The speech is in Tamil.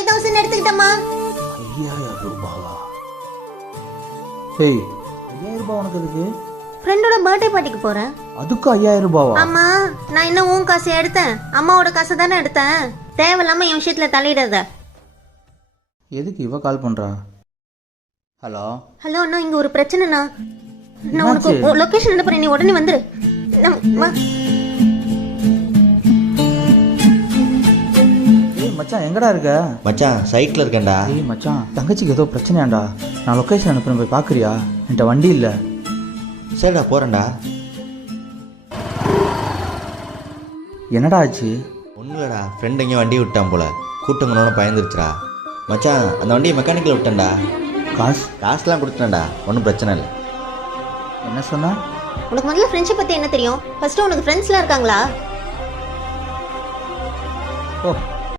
5000 எடுத்துக்கிட்டம்மா. 5000 ரூபாவா? ஏய் 5000 ரூபாய் உனக்கு எதுக்கு? ஃப்ரெண்டோட பர்த்டே பார்ட்டிக்கு போறேன். அதுக்கு 5000 ரூபாவா? ஆமா, நான் என்ன உன் காசு எடுத்தேன், அம்மாவோட காசு தானே எடுத்தேன். தேவையில்லாம என் விஷயத்துல தலையிடாத. எதுக்கு இவ கால் பண்றா? ஹலோ ஹலோ அண்ணா, இங்க ஒரு பிரச்சனைண்ணா. நான் உனக்கு லொகேஷன் அனுப்புறேன், நீ உடனே வந்துரு. ஏய் மச்சான் எங்கடா இருக்க? மச்சான் சைட்ல இருக்கேன்டா. ஏய் மச்சான் தங்கச்சிக்கு ஏதோ பிரச்சனையாண்டா. நான் லொகேஷன் அனுப்புறேன், போய் பாக்குறியா? என்கிட்ட வண்டி இல்ல. சரிடா போறேன்டா. என்னடா ஆச்சு? ஒன்றும் இல்லைடா, ஃப்ரெண்ட் எங்கேயும் வண்டி விட்டான் போல, கூட்டம் பண்ணோட பயந்துருச்சுடா. மச்சான் அந்த வண்டியை மெக்கானிக்கில் விட்டேன்டா. காசுலாம் கொடுத்துட்டேன்டா, ஒன்றும் பிரச்சனை இல்லை. என்ன சொன்னா? உனக்கு முதல்ல ஃப்ரெண்ட்ஷிப் பத்தி என்ன தெரியும்? ஃபர்ஸ்ட் உனக்கு ஃப்ரெண்ட்ஸ்லாம் இருக்காங்களா? ஓ